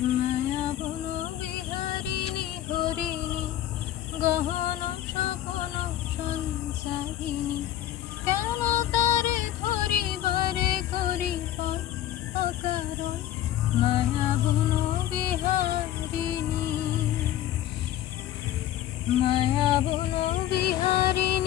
মায়া বন বিহারিণী, হরিণী, গহন সপন সঞ্চারিণী, কেন তারে ধরিবারে করি পণ অকারণ? মায়া বন বিহারিণী, মায়া বন বিহারিণী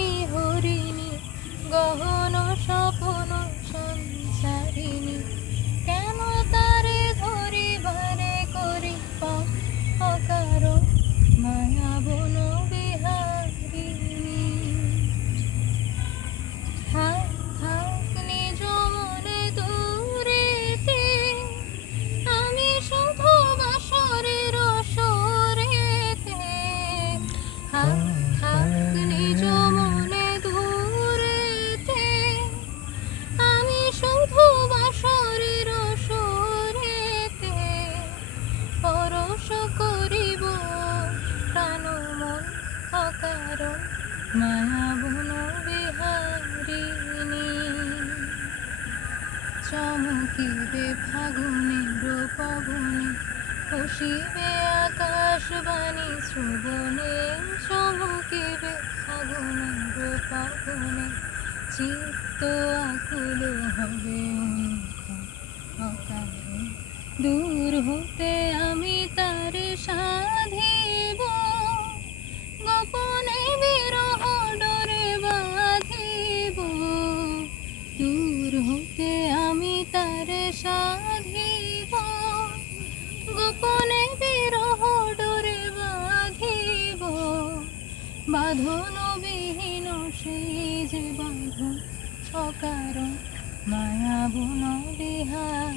অকারণ মায়া বন বিহারিণী। চমকিবে ফাগুনের পবনে খুশিবে আকাশবাণী, শ্রবণে চমকিবে ফাগুনের পবনে চিত্ত আকুল হবে দূর হতে আমি তার আমি তার সাধিব গোপনে বিরহ ডোরে বাঁধিব। বাঁধন বিহীন সেই যে বাঁধন, অকারণ মায়া বন বিহার